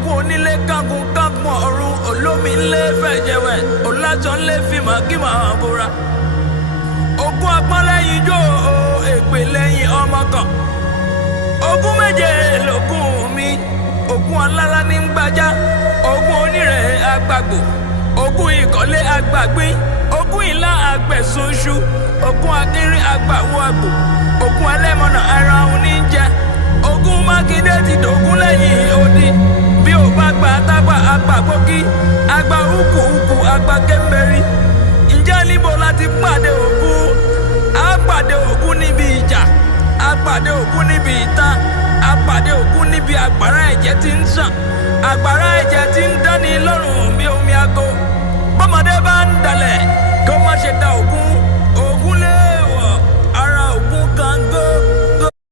ogun onílé kángun kápọn ọ̀run olómi ńlé fẹ̀jẹ̀wẹ̀ ọ̀làjọ́ ńlé fìmọ̀ kí màá bora. ogun apọ́n lẹ́yìn jó èpè lẹ́yìn ọmọ kan. ogun méje lógún mi ogun alára ní gbajá ogun onírẹ̀ àgbàgbò ogun ìkọ́lé àgbàgbín ogun ìlà àgbẹ̀sọ̀ṣù ogun akínrin àgbàwọ àgbò ogun ẹlẹ́mọ̀nà ẹran oníjẹ ogun mákindé ti dògún lẹ́yìn odi bí ó bá gba tágbà àgbàgbógi àgbà ukù àgbà kẹ́mbẹ́rì ǹjẹ́ níbo láti pàdé ogun á pàdé ogun níbi ìjà á pàdé ogun níbi ìta á pàdé ogun níbi àgbàrá ẹ̀jẹ̀ tí ń sàn àgbàrá ẹ̀jẹ̀ tí ń dání lọ́rùn bí omi ago bọ́mọdé bá ń dalẹ̀ kó má ṣe da ogun